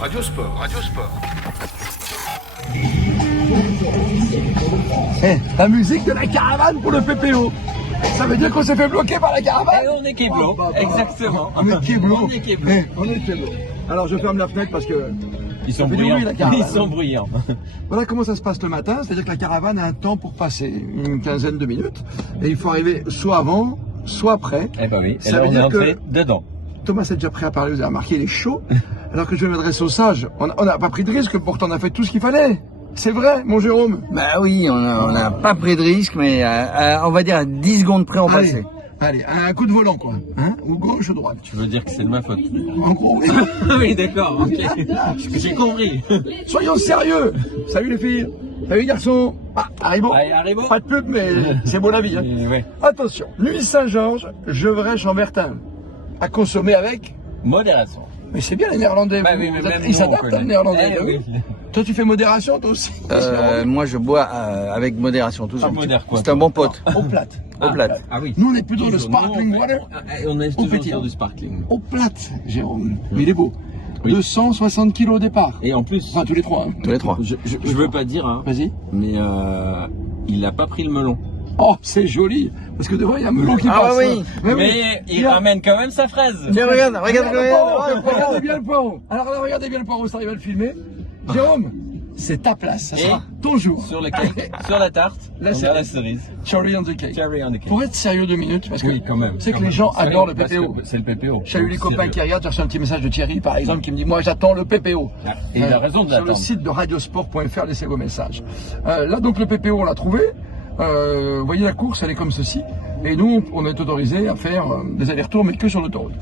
Radio Sport. Radio Sport. La musique de la caravane pour le PPO. Ça veut dire qu'on s'est fait bloquer par la caravane. Et on est Keblo, exactement. On est Keblo. On est Keblo. On est Keblo. Alors je ferme la fenêtre parce que Ils sont fait du bruyants. bruit, la caravane. Ils sont bruyants. voilà comment ça se passe le matin. C'est-à-dire que la caravane a un temps pour passer, une quinzaine de minutes. Et il faut arriver soit avant, soit après. Eh ben oui, et Ça là veut on est dire entré que dedans. Thomas est déjà prêt à parler, vous avez remarqué, il est chaud. Alors que je vais m'adresser aux sages. On n'a pas pris de risque, pourtant on a fait tout ce qu'il fallait. C'est vrai, mon Jérôme. Bah oui, on n'a pas pris de risque, mais on va dire à 10 secondes près, on passait. Allez, un coup de volant, quoi. Hein, ou gauche ou droite. Tu veux dire que c'est de ma faute? En gros, oui. Oui, d'accord, ok. J'ai compris. Soyons sérieux. Salut les filles. Salut les garçons. Ah, Haribo. Allez, Haribo. Pas de pub, mais c'est beau la vie. Hein. Ouais. Attention, Nuit Saint-Georges, Gevrey-Chambertin. À consommer avec. Modération. Mais c'est bien les Néerlandais. Bah vous- oui, mais vous êtes- même ils nous, on s'adaptent, connaît. hein, les Néerlandais. Eh oui. Toi, tu fais modération, toi aussi. Moi, je bois avec modération, toujours. Tu modères quoi, C'est un bon pote. Au plate. Au plate. Ah oui. Nous, on est plutôt le Toujours, sparkling nous, water. On est Au toujours pétillant. sur du sparkling. Au plate, Jérôme. Mais il est beau. Oui. 260 kilos au départ. Et en plus, Enfin, tous les trois. Hein. Tous les trois. je veux pas dire, hein, Vas-y. mais il a pas pris le melon. Oh, c'est joli. Parce que devant, il y a un melon qui Ah passe. oui. Mais Mais Il il y a- ramène quand même sa fraise. Tiens, regarde. Regardez bien le poireau. Alors là, regardez bien le poireau, ça arrive à le filmer. Jérôme, c'est ta place. Ça Et sera ton jour. Sur le cake, sur la tarte, La on cerise. a la cerise. Cherry on the cake. Cherry on the cake. Pour être sérieux 2 minutes, parce que Oui, quand même. c'est que quand les même. gens Sérieux, adorent le parce PPO. que c'est le PPO. J'ai eu les copains Sérieux. qui regardent, j'ai reçu un petit message de Thierry, par exemple, qui me dit, moi j'attends le PPO. Et il a raison de Sur le l'attendre. site de radiosport.fr, laissez vos messages. Là, donc, le PPO, on l'a trouvé. Vous voyez, la course, elle est comme ceci. Et nous, on est autorisé à faire des allers-retours, mais que sur l'autoroute.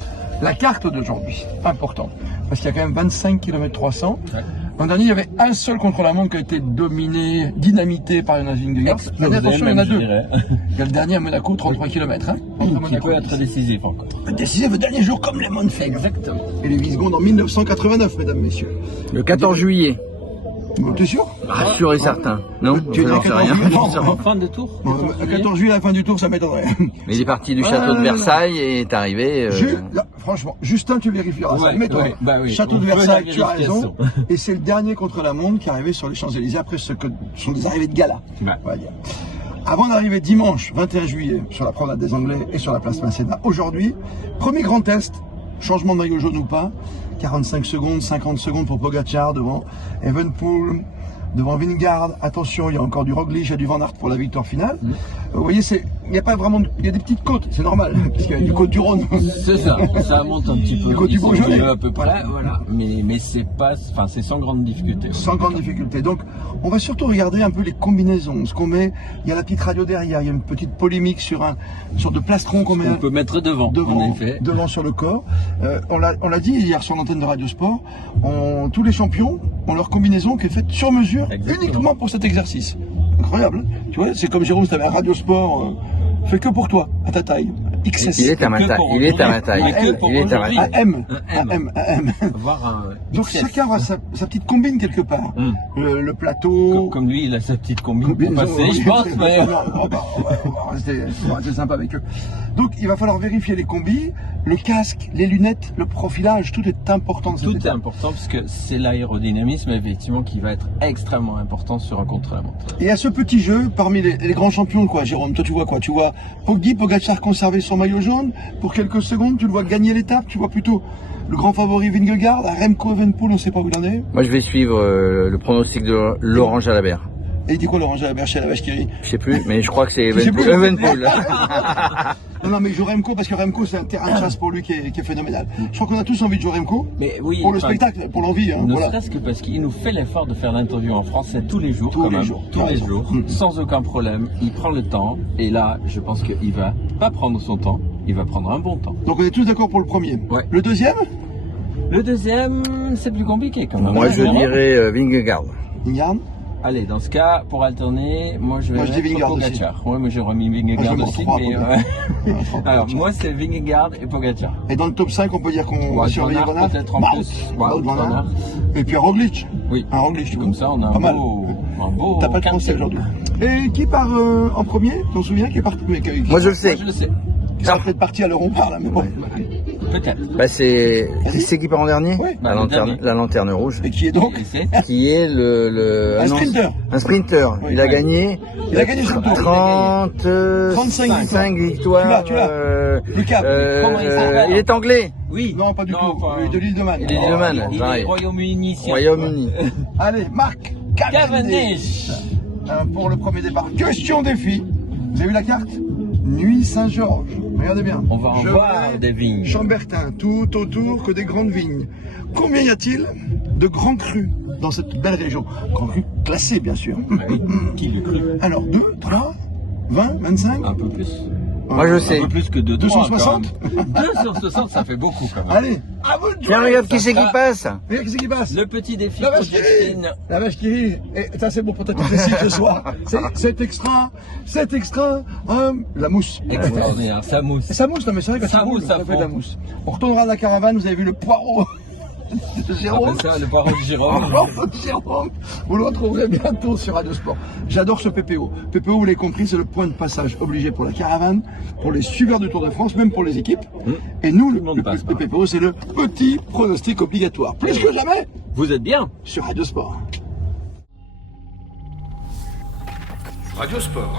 La carte d'aujourd'hui, importante, parce qu'il y a quand même 25 km 300. Ouais. L'an dernier, il y avait un seul contre-la-montre qui a été dominé, dynamité par Jonas Vingegaard. Mais attention, il y en a deux. Il y a le dernier à Monaco, 33 km. Hein, entre Qui Monaco peut et être Nice. décisif encore. Décisif le dernier jour, comme les Monfils. Exactement. Et les 8 secondes en 1989, mesdames, messieurs. Le 14 juillet. T'es sûr? Ah, sûr et certain. Non, Tu es j'en le sais 14 rien. juillet? En fin de tour. 14 juillet, à la fin du tour, ça m'étonnerait. Mais il est parti du château de non, Versailles et est arrivé. Là, franchement, Justin, tu vérifieras ça. Ouais, Mets-toi. ouais, bah oui, Château on de veut Versailles, la tu as raison. vérification. Et c'est le dernier contre-la-montre qui est arrivé sur les Champs-Élysées après ce que sont des arrivées de gala. Ouais. On va dire. Avant d'arriver dimanche 21 juillet sur la promenade des Anglais et sur la place Masséna, aujourd'hui, premier grand test, changement de maillot jaune ou pas, 45 secondes, 50 secondes pour Pogacar devant Evenepoel, devant Vingegaard. Attention, il y a encore du Roglic et du Van Aert pour la victoire finale. Vous voyez, il n'y a pas vraiment, il y a des petites côtes, c'est normal, parce qu'il y a du côte du Rhône. C'est ça, ça monte un petit peu. Du côté Ils sont Beaujolais. mieux à peu près, voilà. Mais c'est pas, enfin c'est sans grande difficulté. Sans grande difficulté. Donc, on va surtout regarder un peu les combinaisons. Ce qu'on met, il y a la petite radio derrière, il y a une petite polémique sur une sorte de plastron qu'on met On peut mettre devant, en effet. devant sur le corps. On l'a dit hier sur l'antenne de Radio Sport, tous les champions ont leur combinaison qui est faite sur mesure, Exactement. uniquement pour cet exercice. Incroyable. Hein, tu vois, c'est comme Jérôme, si tu avais un Radio Sport fait que pour toi, à ta taille. XS. Il est à ma taille. Il est à ma taille. Mais que pour Il est à ma aujourd'hui. taille. AM. AM. Voir un. Donc XS. chacun aura sa petite combine quelque part. Le plateau. Comme lui, il a sa petite combine pour Combinaison, passer, je pense, mais. On va rester sympa avec eux. Donc il va falloir vérifier les combis, le casque, les lunettes, le profilage, tout est important. de cette Tout est étape. important parce que c'est l'aérodynamisme effectivement qui va être extrêmement important sur un contre-la-montre. Et à ce petit jeu, parmi les grands champions, quoi, Jérôme, toi tu vois quoi? Tu vois Pogacar conserver son maillot jaune pour quelques secondes, tu le vois gagner l'étape, tu vois plutôt le grand favori Vingegaard, Remco Evenepoel, on ne sait pas où il en est. Moi, je vais suivre le pronostic de Laurent Jalabert. Et il dit quoi Laurent Jalabert chez la vache qui rit? Je sais plus, mais je crois que c'est Je sais plus. Evenepoel. Non, mais il joue Remco parce que Remco c'est un terrain de chasse pour lui qui est phénoménal. Je crois qu'on a tous envie de jouer Remco. Mais oui, Pour le enfin, spectacle, pour l'envie. Hein, Ne voilà. serait-ce que parce qu'il nous fait l'effort de faire l'interview en français tous les jours, Tous quand les même, jours, tous t'as les raison. jours, sans aucun problème. Il prend le temps, et là, je pense qu'il va pas prendre son temps, il va prendre un bon temps. Donc on est tous d'accord pour le premier. Ouais. Le deuxième, Le deuxième, c'est plus compliqué quand même. Moi, je dirais Vingegaard. Vingegaard. Allez, dans ce cas, pour alterner, moi je vais Moi, je dis mettre Vingegaard Pogacar. Ouais, moi j'ai remis Vingegaard Moi, je aussi, vais mettre mais trois, alors moi c'est Vingegaard et Pogacar. Et dans le top 5, on peut dire qu'on va Ouais, surveiller Van Aert, Van Aert. peut-être en Bah, plus. Wout Ouais, Van Van Aert. Aert. Et puis un Roglic. Oui. Un Roglic, tu vois. Comme ça, on a Pas un mal. beau T'as pas de quintet. conseil aujourd'hui. Et qui part en premier? Tu t'en souviens qui est parti? Moi, je le sais. Moi, je le sais. Qui sera peut-être parti à l'heure où on parle, mais bon. Peut-être. Bah c'est qui c'est qui part en dernier? Oui. La Le lanterne, dernier. la lanterne rouge, Et qui est donc Et c'est qui est un non, sprinter. un sprinter. Oui, Il a ouais. gagné. Il a gagné son tour. 35 victoires. Tu l'as. Lucas. Comment il s'appelle Il est anglais. Oui. Non, pas du tout. enfin, Il est de l'île de Man. Il est de Man. Il est Royaume-Uni. si on Royaume-Uni. Allez, Marc Cavendish. Pour le premier départ. Question défi. Vous avez vu la carte? Nuit Saint-Georges. Regardez bien. On va en voir des vignes. Chambertin, tout autour que des grandes vignes. Combien y a-t-il de grands crus dans cette belle région? Grands crus classés, bien sûr. Ah oui. Qui le cru? Alors, 2, 3, 20, 25? Un peu plus. Moi je sais. Un peu plus que 2, 260? 260, ça fait beaucoup quand même. Allez, à vous de jouer. Tiens, regarde qui c'est qui passe. Regarde qui c'est qui passe. Le petit défi La pour vache qui rit. Justine. La vache qui rit. Et ça, c'est bon pour ta récit ce soir. C'est extra. La mousse. Extraordinaire, ça mousse. Ça mousse, non mais c'est vrai que Ça ça roule, mousse à ça fait fond. de la mousse. On retournera à la caravane, vous avez vu le poireau de On Jérôme. appelle ça le poireau de Jérôme. Jérôme. Vous le retrouverez bientôt sur Radio Sport. J'adore ce PPO. PPO, vous l'avez compris, c'est le point de passage obligé pour la caravane, pour les suiveurs du Tour de France, même pour les équipes. Et nous, le monde passe par là. PPO, c'est le petit pronostic obligatoire. Plus que jamais Vous êtes bien? sur Radio Sport. Radio Sport.